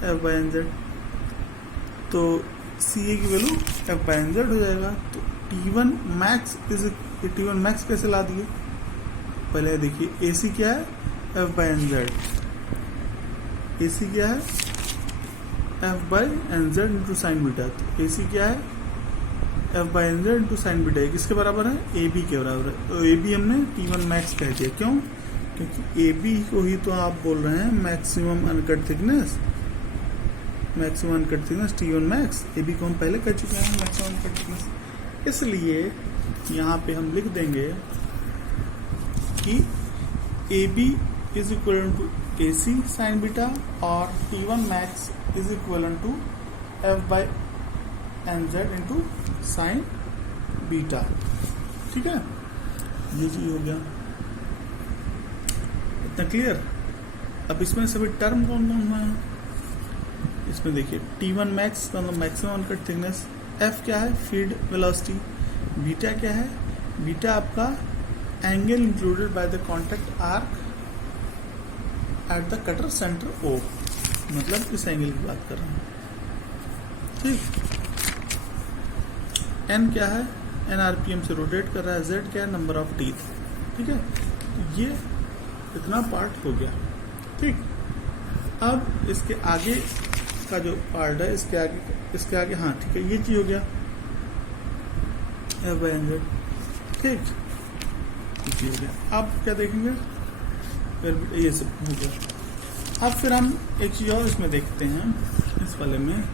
F by N Z, तो C A की value F by N Z हो जाएगा। तो T1 मैक्स T1 मैक्स कैसे ला दिए, पहले देखिए ए सी क्या है, F by N Z, A C क्या है F by N Z into sine beta. तो ए सी क्या है F by N Z into sine beta, किसके बराबर है, ए बी के बराबर है। तो ए बी हमने T1 मैक्स कह दिया, क्यों, क्योंकि ए बी को ही तो आप बोल रहे हैं maximum uncut thickness, maximum uncut thickness T1 max. A B को हम पहले कह चुके हैं मैक्सिमम अनकट थिकनेस, इसलिए यहाँ पे हम लिख देंगे कि A B is equal to A C sine beta और T1 max is equal to F by N Z into sine beta. ठीक है, ये चीज हो गया, इतना क्लियर। अब इसमें सभी टर्म कौन कौन है, इसमें देखिए T1 मैक्स मतलब मैक्सिमम अनकट थिकनेस, एफ क्या है फीड वेलोसिटी, बीटा क्या है, बीटा आपका angle included by the contact arc at the cutter centre O, मतलब इस एंगल की बात कर रहे हैं। ठीक, एन क्या है, एन आरपीएम से रोटेट कर रहा है, जेड क्या है नंबर ऑफ टीथ। ठीक है, तो ये इतना पार्ट हो गया। ठीक, अब इसके आगे का जो पार्ट है, इसके आगे हाँ ठीक है, ये चीज हो गया एफ बाई एन जेड। ठीक, ये चीज हो गया। अब क्या देखेंगे, फिर ये सब हो गया। अब फिर हम एक चीज और इसमें देखते हैं, इस वाले में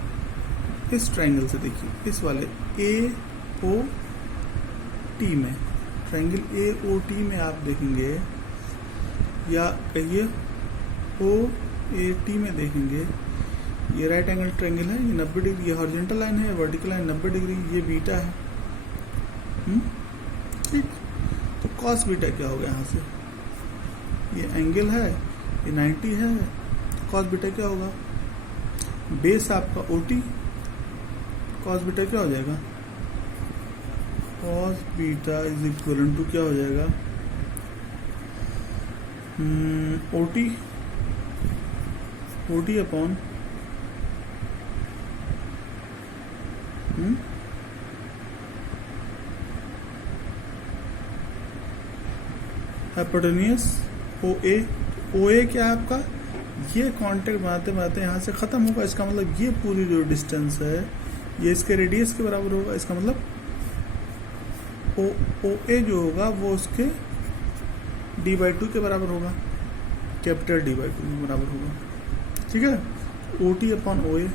इस ट्रायंगल से देखिए, इस वाले ए ओ टी में, ट्रायंगल ए ओ टी में आप देखेंगे, या कहिए ओ ए टी में देखेंगे, ये राइट एंगल ट्रायंगल है, ये 90 डिग्री, ये हॉरिजॉन्टल लाइन है, वर्टिकल लाइन 90 डिग्री, ये बीटा है। ठीक, तो कॉस बीटा क्या होगा, यहाँ से ये एंगल है, ये 90 है, तो कॉस बीटा क्या होगा, बेस आपका ओटी, कॉस बीटा क्या हो जाएगा, cos beta is equal to क्या हो जाएगा, OT, OT upon hypotenuse O A क्या है आपका, ये कांटेक्ट बनाते बनाते यहाँ से खत्म होगा, इसका मतलब ये पूरी जो डिस्टेंस है ये इसके रेडियस के बराबर होगा, इसका मतलब ओ ए जो होगा वो उसके d/2 के बराबर होगा, कैपिटल D/2 के बराबर होगा। ठीक है, ओ टी अपॉन ओ ए,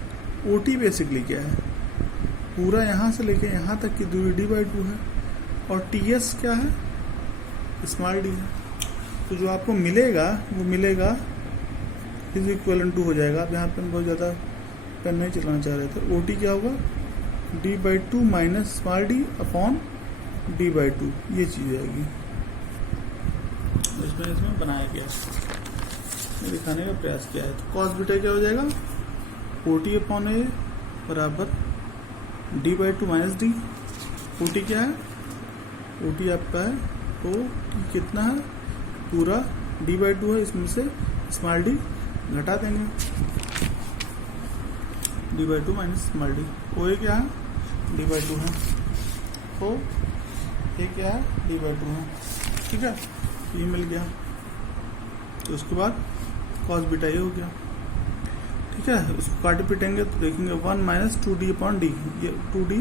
ओ टी बेसिकली क्या है, पूरा यहाँ से लेके यहाँ तक की दूरी d/2 है, और टी एस क्या है, स्मॉल डी है। तो जो आपको मिलेगा वो मिलेगा इज इक्वल टू हो जाएगा। अब यहाँ पे हम बहुत ज़्यादा पेन नहीं चलाना चाह रहे थे, ओ टी क्या होगा d/2 minus small D upon d/2, ये चीज़ आएगी। इसमें बनाया गया, दिखाने का प्रयास किया है। तो कॉस बीटा क्या हो जाएगा, ओ टी अपॉन ए बराबर d/2 minus D. O T क्या है, ओ टी आपका है, ओ टी कितना है, पूरा d/2 है, इसमें से स्मॉल डी घटा देंगे, d/2 minus small D. O A क्या है, d/2 है, ओ ए क्या है, d/2 है। ठीक है, ये मिल गया। तो उसके बाद कॉस बीटा ये हो गया। ठीक है, उसको काटे पिटेंगे तो देखेंगे 1 माइनस 2d अपॉन डी, ये 2d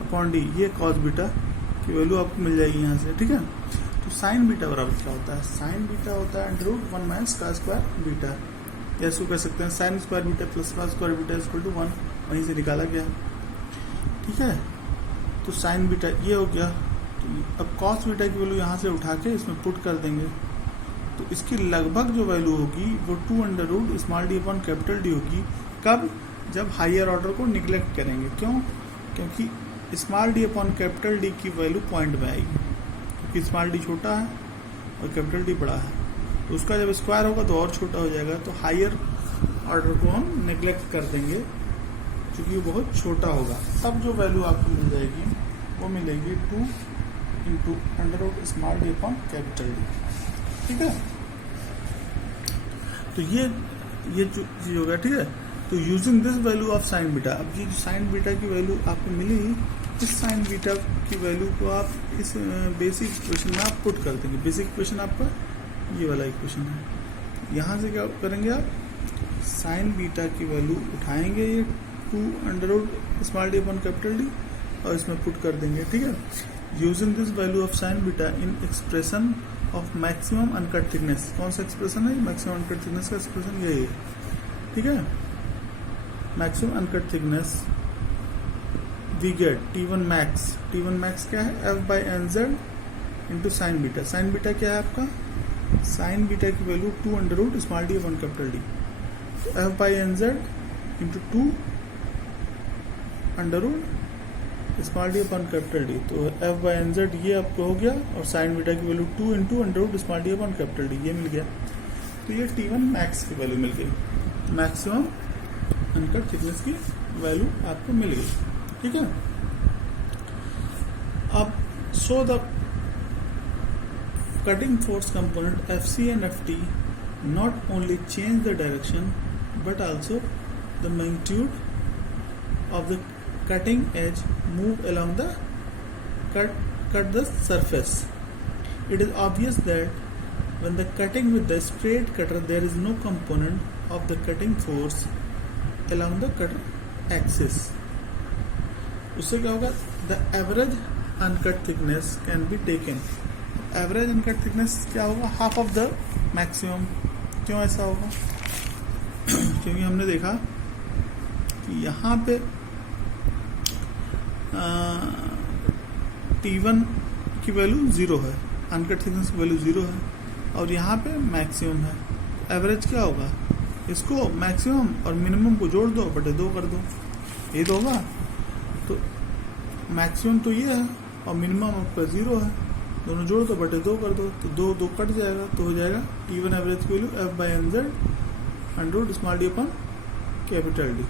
अपॉन डी, ये कॉस बीटा की वैल्यू आपको मिल जाएगी यहाँ से। ठीक है, तो साइन बीटा बराबर क्या होता है, साइन बीटा होता है √ 1 माइनस का स्क्वायर बीटा, या इसको कह सकते हैं साइन स्क्वायर बीटा प्लस का स्क्वायर बीटा इक्वल टू 1, वहीं से निकाला गया। ठीक है, तो साइन बीटा ये हो गया। तो अब कॉस बीटा की वैल्यू यहाँ से उठा के इसमें पुट कर देंगे, तो इसकी लगभग जो वैल्यू होगी वो 2 √ small D upon capital D होगी। कब, जब हायर ऑर्डर को निगलेक्ट करेंगे। क्यों, क्योंकि small D upon capital D की वैल्यू पॉइंट में आएगी, क्योंकि स्मॉल डी छोटा है और कैपिटल डी बड़ा है, तो उसका जब स्क्वायर होगा तो और छोटा हो जाएगा। तो हायर ऑर्डर को हम निगलेक्ट कर देंगे क्योंकि वो बहुत छोटा होगा। तब जो वैल्यू आपको मिल जाएगी वो मिलेगी 2 × small D upon capital D. ठीक है, तो ये चीज होगा। ठीक है, तो using this value of sine beta, अब ये साइन बीटा की वैल्यू आपको मिली, इस साइन बीटा की वैल्यू को आप इस बेसिक इक्वेशन में आप पुट कर देंगे। बेसिक इक्वेशन आपका ये वाला इक्वेशन है। यहाँ से क्या करेंगे आप, साइन बीटा की वैल्यू उठाएंगे, ये 2 small D upon capital D, और इसमें पुट कर देंगे। ठीक है, using this value of sine beta in expression of maximum uncut thickness. कौन सा एक्सप्रेशन है? मैक्सिमम अनकट थिकनेस का एक्सप्रेशन यही है। ठीक है, maximum uncut thickness we get T1 max. T1 max क्या है? F by N Z into sine beta. Sine beta क्या है आपका? साइन बीटा की value 2 small D upon capital D, तो F by N Z into 2 small D upon capital D, तो F by N Z ये आपको हो गया, और साइन बीटा की value 2 into small D upon capital D, ये मिल गया। तो ये T1 मैक्स की वैल्यू मिल गई, मैक्सिमम अनकट थिकनेस की वैल्यू आपको मिल गई। ठीक है, अब so the cutting force component FC and FT not only change the direction but also the magnitude of the cutting edge move along the cut the surface. It is obvious that when the cutting with the straight cutter there is no component of the cutting force along the cutter axis. उससे क्या होगा? The average uncut thickness can be taken. Average uncut thickness क्या होगा? Half of the maximum. क्यों ऐसा होगा? क्योंकि हमने देखा कि यहाँ पे T1 की वैल्यू 0 है, अनकट थिकनेस की वैल्यू 0 है, और यहाँ पे मैक्सिमम है। एवरेज क्या होगा? इसको मैक्सिमम और मिनिमम को जोड़ दो, बटे 2 कर दो, ये तो होगा। तो मैक्सिमम तो ये है और मिनिमम आपका 0 है, दोनों जोड़ दो, बटे 2 कर दो, तो 2 कट जाएगा, तो हो जाएगा T1 एवरेज की value F by N Z under small D upon capital D.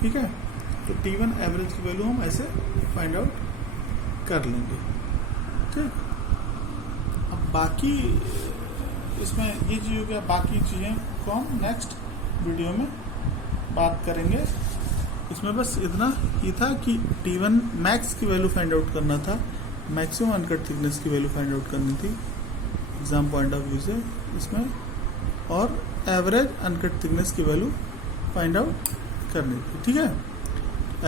ठीक है, तो T1 एवरेज की वैल्यू हम ऐसे फाइंड आउट कर लेंगे। ठीक, अब बाकी इसमें ये चीज़ हो गया, बाकी चीज़ें को हम नेक्स्ट वीडियो में बात करेंगे। इसमें बस इतना ही था कि T1 मैक्स की वैल्यू फाइंड आउट करना था, मैक्सिमम अनकट थिकनेस की वैल्यू फाइंड आउट करनी थी एग्जाम पॉइंट ऑफ व्यू से इसमें, और एवरेज अनकट थिकनेस की वैल्यू फाइंड आउट करनी थी। ठीक है,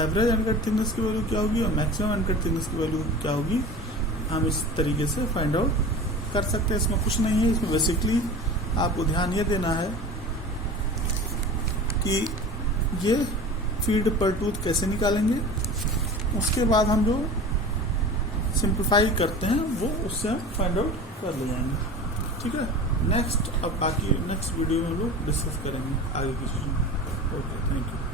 एवरेज अनकट थिकनेस की वैल्यू क्या होगी और मैक्सिमम अनकट थिकनेस की वैल्यू क्या होगी, हम इस तरीके से फाइंड आउट कर सकते हैं। इसमें कुछ नहीं है, इसमें बेसिकली आपको ध्यान ये देना है कि ये फीड पर टूथ कैसे निकालेंगे, उसके बाद हम जो सिंप्लीफाई करते हैं वो उससे हम फाइंड आउट कर ले जाएंगे। ठीक है, नेक्स्ट अब बाकी नेक्स्ट वीडियो में लोग डिस्कस करेंगे आगे की चीज़ें। Okay, thank you.